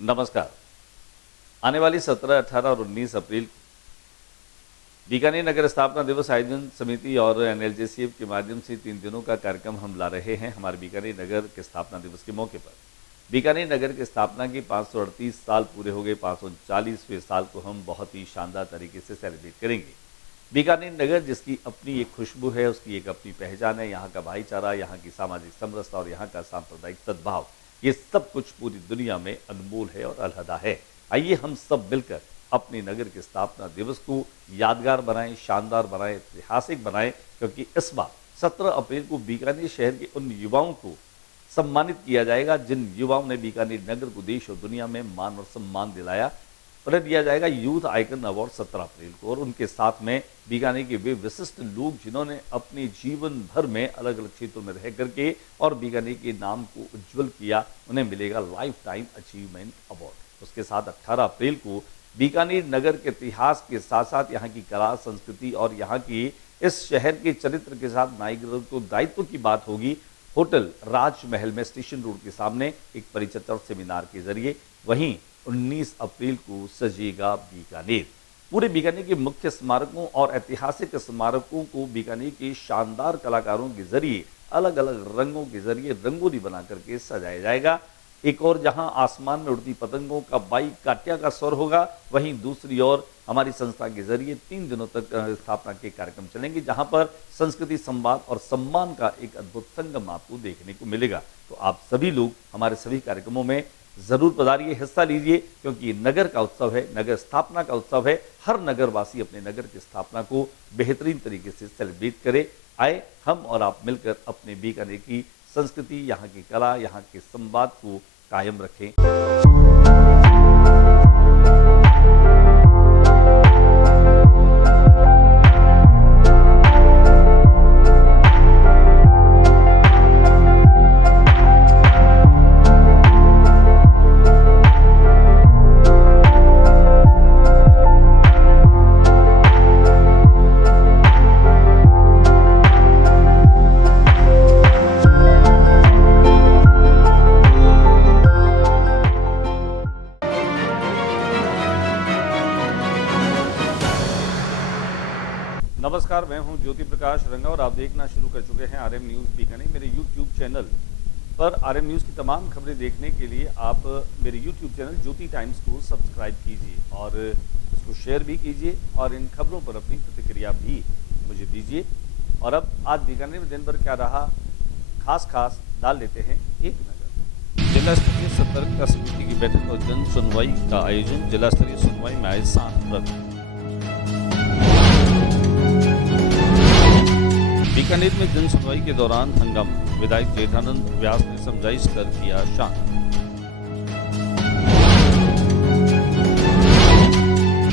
नमस्कार। आने वाली 17, 18 और 19 अप्रैल को बीकानेर नगर स्थापना दिवस आयोजन समिति और एनएलजेसीएफ के माध्यम से 3 दिनों का कार्यक्रम हम ला रहे हैं। हमारे बीकानेर नगर के स्थापना दिवस के मौके पर बीकानेर नगर की स्थापना के 538 साल पूरे हो गए। 540वें साल को हम बहुत ही शानदार तरीके से सेलिब्रेट करेंगे। बीकानेर नगर जिसकी अपनी एक खुशबू है, उसकी एक अपनी पहचान है। यहाँ का भाईचारा, यहाँ की सामाजिक समरसता और यहाँ का सांप्रदायिक सद्भाव, ये सब कुछ पूरी दुनिया में अनमोल है और अलहदा है। आइए हम सब मिलकर अपने नगर के स्थापना दिवस को यादगार बनाएं, शानदार बनाएं, ऐतिहासिक बनाएं, क्योंकि इस बार 17 अप्रैल को बीकानेर शहर के उन युवाओं को सम्मानित किया जाएगा जिन युवाओं ने बीकानेर नगर को देश और दुनिया में मान और सम्मान दिलाया। उन्हें दिया जाएगा यूथ आइकन अवार्ड 17 अप्रैल को, और उनके साथ में बीकानेर के वे विशिष्ट लोग जिन्होंने अपने जीवन भर में अलग अलग क्षेत्रों में रह करके और बीकानेर के नाम को उज्जवल किया, उन्हें मिलेगा लाइफ टाइम अचीवमेंट अवार्ड। उसके साथ 18 अप्रैल को बीकानेर नगर के इतिहास के साथ साथ यहाँ की कला, संस्कृति और यहाँ की इस शहर के चरित्र के साथ नागरिक को दायित्व की बात होगी। होटल राजमहल में स्टेशन रोड के सामने एक परिचर्चा और सेमिनार के जरिए। वहीं 19 अप्रैल को सजेगा बीकानेर। पूरे बीकानेर के मुख्य स्मारकों और ऐतिहासिक स्मारकों को बीकानेर के शानदार कलाकारों के जरिए अलग अलग रंगों के जरिए रंगोली बना करके सजाया जाएगा। एक और जहां आसमान में उड़ती पतंगों का बाई काटिया का स्वर होगा, वहीं दूसरी ओर हमारी संस्था के जरिए 3 दिनों तक स्थापना के कार्यक्रम चलेंगे, जहां पर संस्कृति, संवाद और सम्मान का एक अद्भुत संगम आपको देखने को मिलेगा। तो आप सभी लोग हमारे सभी कार्यक्रमों में जरूर पधारिए, हिस्सा लीजिए, क्योंकि नगर का उत्सव है, नगर स्थापना का उत्सव है। हर नगरवासी अपने नगर की स्थापना को बेहतरीन तरीके से सेलिब्रेट करे। आए हम और आप मिलकर अपने बीकानेर की संस्कृति, यहाँ की कला, यहाँ के संवाद को कायम रखें। नमस्कार, मैं हूं ज्योति प्रकाश रंगा और आप देखना शुरू कर चुके हैं आरएम न्यूज़ बीकानेर। मेरे यूट्यूब चैनल पर आरएम न्यूज़ की तमाम खबरें देखने के लिए आप मेरे यूट्यूब चैनल ज्योति टाइम्स को सब्सक्राइब कीजिए और इसको शेयर भी कीजिए और इन खबरों पर अपनी प्रतिक्रिया भी मुझे दीजिए। और अब आज बीकानेर में दिन भर क्या रहा, खास डाल लेते हैं एक नजर। जिला स्तरीय सतर्कता समिति की बैठक और जन सुनवाई का आयोजन। जिला स्तरीय सुनवाई में आए सांसद। बीकानेर में जन सुनवाई के दौरान हंगामा। विधायक जेठानंद व्यास ने समझाइश कर किया शांत।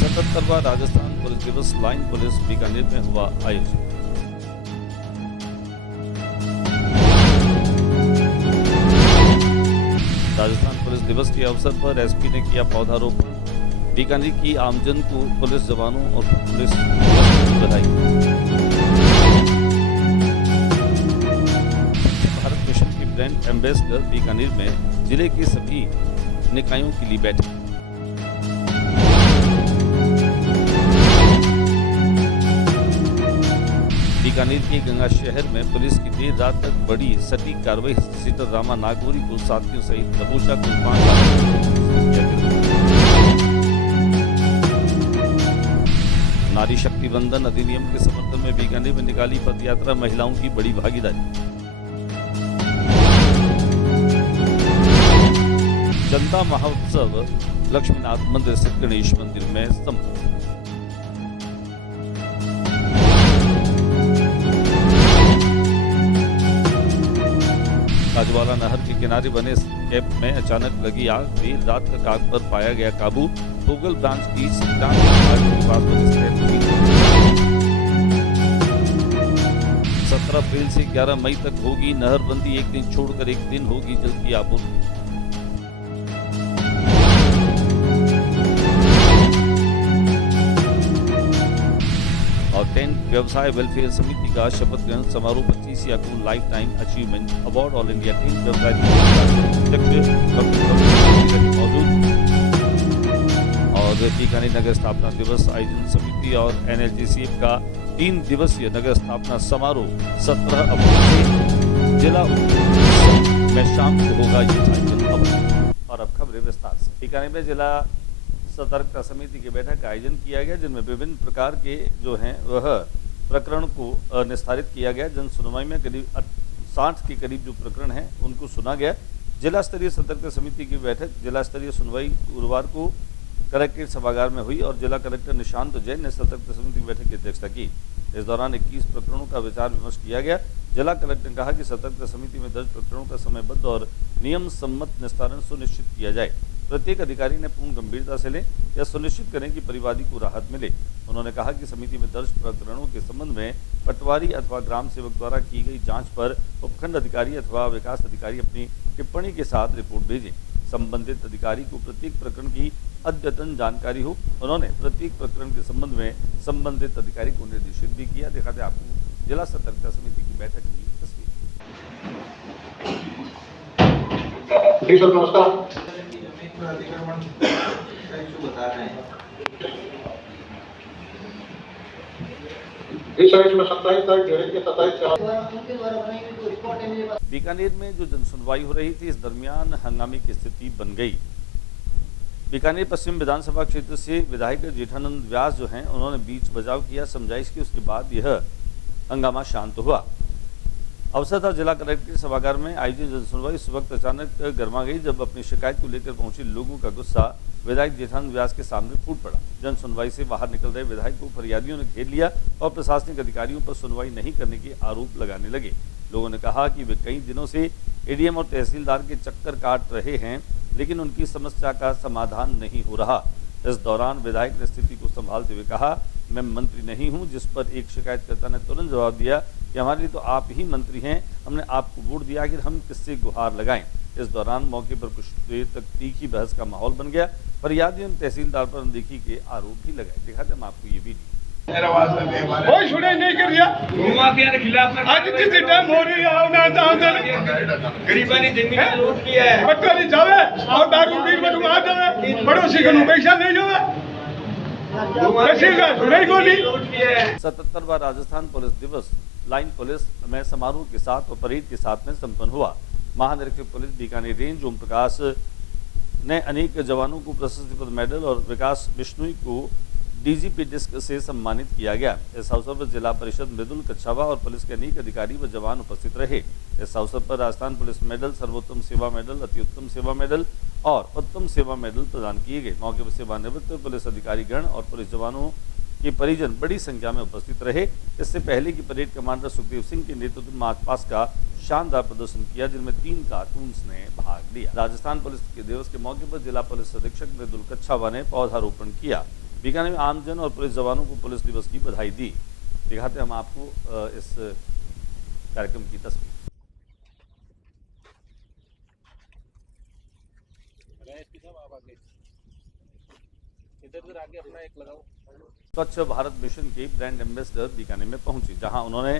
77वां राजस्थान पुलिस दिवस लाइन पुलिस बीकानेर में हुआ आयोजित। राजस्थान पुलिस दिवस के अवसर पर एसपी ने किया पौधारोपण। बीकानेर की आमजन को पुलिस जवानों और पुलिस बधाई। ब्रांड एम्बेसडर बीकानेर में जिले के सभी निकायों के लिए बैठक। बीकानेर के गंगा शहर में पुलिस की देर रात तक बड़ी सटीक कार्रवाई। सीतारामा नागौरी को साथियों सहित दबोचा। नारी शक्ति वंदन अधिनियम के समर्थन में बीकानेर में निकाली पद यात्रा। महिलाओं की बड़ी भागीदारी। जनता महोत्सव लक्ष्मीनाथ मंदिर स्थित गणेश मंदिर में संपन्न। काजवाला नहर के किनारे बने कैंप में अचानक लगी आग। देर रात तक आग पर पाया गया काबू। पोगल ब्रांच की सिद्धांत के पास 17 अप्रैल से 11 मई तक होगी नहरबंदी। एक दिन छोड़कर एक दिन होगी जल की आपूर्ति। और टेंट व्यवसाय वेलफेयर समिति का शपथ ग्रहण समारोह 25 को life time achievement award all India tent व्यवसाय मौजूद। बीकानेर नगर स्थापना दिवस आयोजन समिति और एनएलजीसी का 3 दिवसीय नगर स्थापना समारोह 17 अप्रैल जिला में शाम को होगा ये आयोजन। और अब खबरें विस्तार से। बीकानेर में जिला सतर्कता समिति की बैठक का आयोजन किया गया, जिनमें विभिन्न प्रकार के जो हैं वह प्रकरण को निस्तारित किया गया। जन सुनवाई में करीब 60 के करीब जो प्रकरण हैं उनको सुना गया। जिला स्तरीय सतर्कता समिति की बैठक जिला स्तरीय सुनवाई गुरुवार को कलेक्ट्रेट सभागार में हुई और जिला कलेक्टर निशांत जैन ने सतर्कता समिति की बैठक की अध्यक्षता की। इस दौरान 21 प्रकरणों का विचार विमर्श किया गया। जिला कलेक्टर ने कहा कि सतर्कता समिति में दर्ज प्रकरणों का समयबद्ध और नियम सम्मत निस्तारण सुनिश्चित किया जाए। प्रत्येक अधिकारी ने पूर्ण गंभीरता से लें या सुनिश्चित करें कि परिवादी को राहत मिले। उन्होंने कहा कि समिति में दर्ज प्रकरणों के संबंध में पटवारी अथवा ग्राम सेवक द्वारा की गई जांच पर उपखंड अधिकारी अथवा विकास अधिकारी अपनी टिप्पणी के साथ रिपोर्ट भेजें। संबंधित अधिकारी को प्रत्येक प्रकरण की अद्यतन जानकारी हो। उन्होंने प्रत्येक प्रकरण के संबंध में संबंधित अधिकारी को निर्देशित भी किया। दिखाते आपको जिला सतर्कता समिति की बैठक की तस्वीर। जी सर, नमस्कार। अतिक्रमण का इशू बता रहे हैं। जी सर, इसमें 27 तारीख डेढ़ के 27 बीकानेर में जो जनसुनवाई हो रही थी, इस दरमियान हंगामे की स्थिति बन गई। बीकानेर पश्चिम विधानसभा क्षेत्र से विधायक जेठानंद व्यास जो हैं उन्होंने बीच बचाव किया, समझाइश की। उसके बाद यह हंगामा शांत हुआ। अवसर था जिला कलेक्ट्रेट सभागार में आयोजित जनसुनवाई इस वक्त अचानक गर्मा गई जब अपनी शिकायत को लेकर पहुंचे लोगों का गुस्सा विधायक जेठानंद व्यास के सामने फूट पड़ा। जनसुनवाई से बाहर निकल रहे विधायक को फरियादियों ने घेर लिया और प्रशासनिक अधिकारियों पर सुनवाई नहीं करने के आरोप लगाने लगे। लोगों ने कहा कि वे कई दिनों से एडीएम और तहसीलदार के चक्कर काट रहे हैं, लेकिन उनकी समस्या का समाधान नहीं हो रहा। इस दौरान विधायक ने स्थिति को संभालते हुए कहा, मैं मंत्री नहीं हूं। जिस पर एक शिकायतकर्ता ने तुरंत जवाब दिया कि हमारे लिए तो आप ही मंत्री हैं, हमने आपको वोट दिया, आखिर हम किससे गुहार लगाएं। इस दौरान मौके पर कुछ देर तक तीखी बहस का माहौल बन गया। फरियादियों ने तहसीलदार पर अनदेखी के आरोप भी लगाए। दिखाते हम आपको ये वीडियो। कोई सुनाई नहीं कर रहा। के खिलाफ आज जितनी टाइम हो रही है गरीबानी जमीन लूट लिया है। पटवारी जावे और दारू पी के आ जावे, पड़ोसी को पैसा नहीं जावे। 77वां राजस्थान पुलिस दिवस लाइन पुलिस में समारोह के साथ और परेड के साथ में संपन्न हुआ। महानिरीक्षक पुलिस बीकानेर रेंज ओम प्रकाश ने अनेक जवानों को प्रशस्ति पत्र मेडल और विकास बिश्नोई को डीजीपी डिस्क से सम्मानित किया गया। इस अवसर पर जिला परिषद मृदुल कच्छावा और पुलिस के अनेक अधिकारी व जवान उपस्थित रहे। इस अवसर पर राजस्थान पुलिस मेडल, सर्वोत्तम सेवा मेडल, अति उत्तम सेवा मेडल और उत्तम सेवा मेडल प्रदान किए गए। मौके पर सेवानिवृत्त पुलिस अधिकारीगण और पुलिस जवानों के परिजन बड़ी संख्या में उपस्थित रहे। इससे पहले की परेड कमांडर सुखदेव सिंह के नेतृत्व में मार्च पास्ट का शानदार प्रदर्शन किया, जिनमें 3 कार्टून्स ने भाग लिया। राजस्थान पुलिस के दिवस के मौके पर जिला पुलिस अधीक्षक मृदुल कच्छावा ने पौधारोपण किया। बीकानेर में आमजन और पुलिस जवानों को पुलिस दिवस की बधाई दी। दिखाते हम आपको इस कार्यक्रम की तस्वीर। स्वच्छ भारत मिशन के ब्रांड एम्बेसडर बीकानेर में पहुंचे, जहां उन्होंने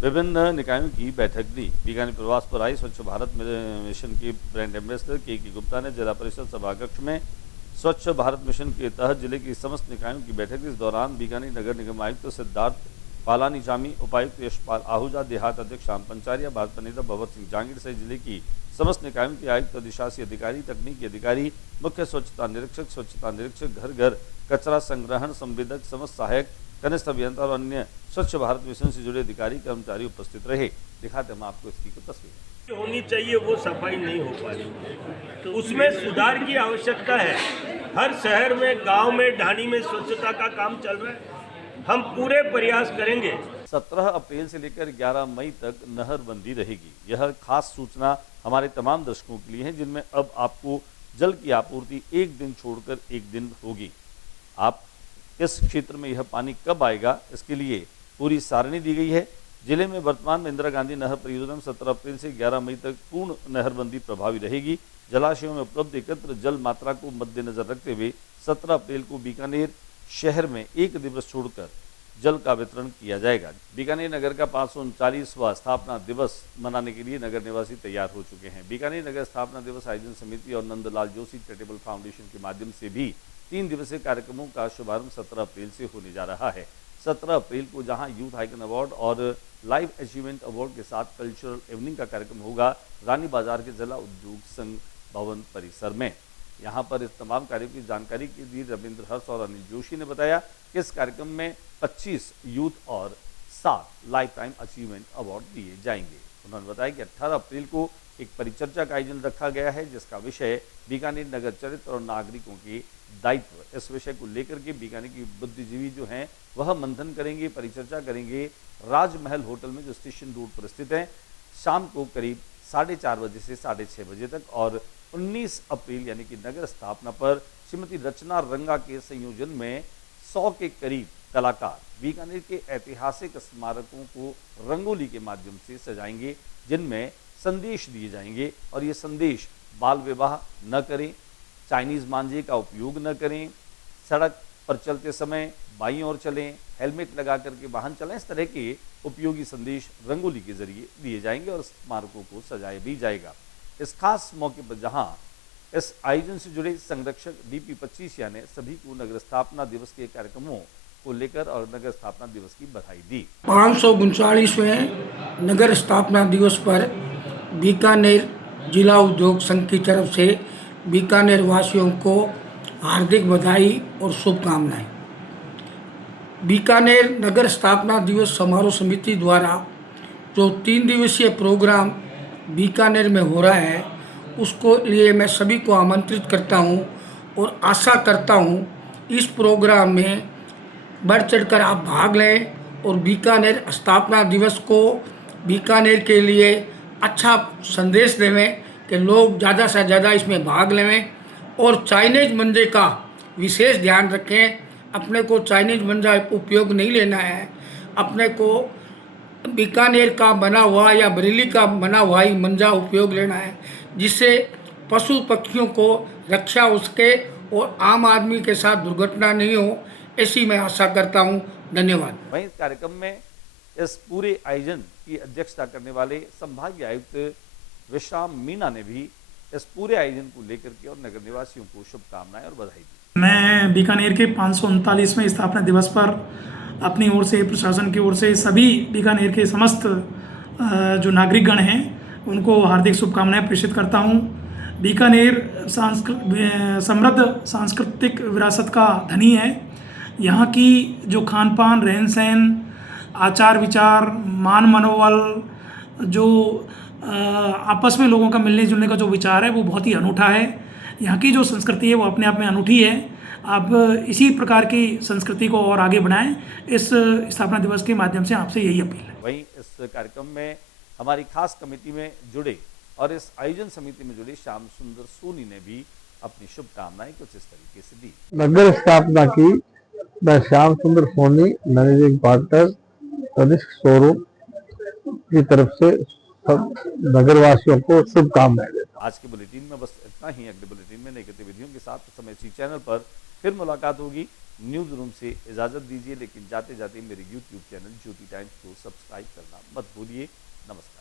विभिन्न निकायों की बैठक ली। बीकानेर प्रवास पर आई स्वच्छ भारत मिशन के ब्रांड एम्बेसडर के गुप्ता ने जिला परिषद सभाकक्ष में स्वच्छ भारत मिशन के तहत जिले की समस्त निकायों की बैठक। इस दौरान बीकानेर नगर निगम आयुक्त सिद्धार्थ पालानी जामी, उपायुक्त यशपाल आहूजा, देहात अध्यक्ष श्याम पंचारिया, भाजपा नेता भगवत सिंह जांगीर सहित जिले की समस्त निकायों के आयुक्त, अधिशासी अधिकारी, तकनीकी अधिकारी, मुख्य स्वच्छता निरीक्षक, घर घर कचरा संग्रहण संवेदक, समस्त सहायक, कनिष्ठ अभियंता और अन्य स्वच्छ भारत मिशन से जुड़े अधिकारी कर्मचारी उपस्थित रहे। दिखाते हम आपको इसकी कुछ तस्वीर। होनी चाहिए वो सफाई नहीं हो पा रही, तो उसमें सुधार की आवश्यकता है। हर शहर में, गांव में, ढाणी में स्वच्छता का काम चल रहा है। हम पूरे प्रयास करेंगे। 17 अप्रैल से लेकर 11 मई तक नहरबंदी रहेगी। यह खास सूचना हमारे तमाम दर्शकों के लिए है, जिनमें अब आपको जल की आपूर्ति एक दिन छोड़कर एक दिन होगी। आप इस क्षेत्र में यह पानी कब आएगा, इसके लिए पूरी सारणी दी गई है। जिले में वर्तमान में इंदिरा गांधी नहर परियोजना में 17 अप्रैल से 11 मई तक पूर्ण नहरबंदी प्रभावी रहेगी। जलाशयों में उपलब्ध एकत्र जल मात्रा को मद्देनजर रखते हुए 17 अप्रैल को बीकानेर शहर में एक दिवस छोड़कर जल का वितरण किया जाएगा। बीकानेर नगर का 539वां स्थापना दिवस मनाने के लिए नगर निवासी तैयार हो चुके हैं। बीकानेर नगर स्थापना दिवस आयोजन समिति और नंदलाल जोशी चैरिटेबल फाउंडेशन के माध्यम से भी 3 दिवसीय कार्यक्रमों का शुभारंभ 17 अप्रैल से होने जा रहा है। 17 अप्रैल को जहां यूथ आइकन अवार्ड और लाइव अचीवमेंट अवार्ड के साथ कल्चरल इवनिंग का कार्यक्रम होगा रानी बाजार के जिला उद्योग संघ भवन परिसर में। यहाँ पर इस तमाम कार्यों की जानकारी के लिए रविंद्र हर्ष और अनिल जोशी ने बताया कि इस कार्यक्रम में 25 यूथ और 7 लाइफ टाइम अचीवमेंट अवार्ड दिए जाएंगे। उन्होंने बताया कि 18 अप्रैल को एक परिचर्चा का आयोजन रखा गया है, जिसका विषय बीकानेर नगर चरित्र और नागरिकों के दायित्व। इस विषय को लेकर के बीकानेर की बुद्धिजीवी जो हैं वह मंथन करेंगे, परिचर्चा करेंगे राजमहल होटल में, जो स्टेशन रोड पर स्थित है, शाम को करीब 4:30 बजे से 6:30 बजे तक। और 19 अप्रैल यानी कि नगर स्थापना पर श्रीमती रचना रंगा के संयोजन में 100 के करीब कलाकार बीकानेर के ऐतिहासिक स्मारकों को रंगोली के माध्यम से सजाएंगे, जिनमें संदेश दिए जाएंगे। और ये संदेश बाल विवाह न करें, चाइनीज मांझे का उपयोग न करें, सड़क पर चलते समय बाईं ओर चलें, हेलमेट लगा करके वाहन चलाएं, इस तरह के उपयोगी संदेश रंगोली के जरिए दिए जाएंगे और स्मारकों को सजाया भी जाएगा। इस खास मौके पर जहां इस आयोजन से जुड़े संरक्षक DP 25 यानी सभी को नगर स्थापना दिवस के कार्यक्रमों को लेकर और नगर स्थापना दिवस की बधाई दी। 539वें नगर स्थापना दिवस पर बीकानेर जिला उद्योग संघ की तरफ से बीकानेर वासियों को हार्दिक बधाई और शुभकामनाएं। बीकानेर नगर स्थापना दिवस समारोह समिति द्वारा जो 3 दिवसीय प्रोग्राम बीकानेर में हो रहा है, उसको लिए मैं सभी को आमंत्रित करता हूं और आशा करता हूं इस प्रोग्राम में बढ़ चढ़कर आप भाग लें और बीकानेर स्थापना दिवस को बीकानेर के लिए अच्छा संदेश देवें कि लोग ज़्यादा से ज़्यादा इसमें भाग लें और चाइनीज मंजे का विशेष ध्यान रखें। अपने को चाइनीज मंजा उपयोग नहीं लेना है, अपने को बीकानेर का बना हुआ या बरेली का बना हुआ ही मंजा उपयोग लेना है, जिससे पशु पक्षियों को रक्षा हो सके और आम आदमी के साथ दुर्घटना नहीं हो, ऐसी मैं आशा करता हूं। धन्यवाद। वहीं इस कार्यक्रम में इस पूरे आयोजन की अध्यक्षता करने वाले संभागीय आयुक्त विश्राम मीना ने भी इस पूरे आयोजन को लेकर के और नगर निवासियों को शुभकामनाएं और बधाई दी। मैं बीकानेर के 539वें स्थापना दिवस पर अपनी ओर से, प्रशासन की ओर से सभी बीकानेर के समस्त जो नागरिकगण हैं उनको हार्दिक शुभकामनाएं प्रेषित करता हूं। बीकानेर समृद्ध सांस्कृतिक विरासत का धनी है। यहाँ की जो खान पान, रहन सहन, आचार विचार, मान मनोबल, जो आपस में लोगों का मिलने जुलने का जो विचार है वो बहुत ही अनूठा है। यहाँ की जो संस्कृति है वो अपने आप में अनूठी है। आप इसी प्रकार की संस्कृति को और आगे बढ़ाएं, इस स्थापना दिवस के माध्यम से आपसे यही अपील है। वहीं इस कार्यक्रम में हमारी खास कमेटी में जुड़े और इस आयोजन समिति में जुड़े श्याम सुंदर सोनी ने भी अपनी शुभकामनाएं कुछ इस तरीके से दी। नगर स्थापना की मैं Shyam Sundar Soni, managing partner Tanishq showroom की तरफ से सब नगरवासियों को शुभकामनाएं देता हूं। आज के बुलेटिन में बस इतना ही। अगले बुलेटिन में नई गतिविधियों के साथ समय इसी चैनल पर फिर मुलाकात होगी। न्यूज रूम से इजाजत दीजिए, लेकिन जाते जाते मेरे YouTube चैनल ज्योति टाइम्स को सब्सक्राइब करना मत भूलिए। नमस्कार।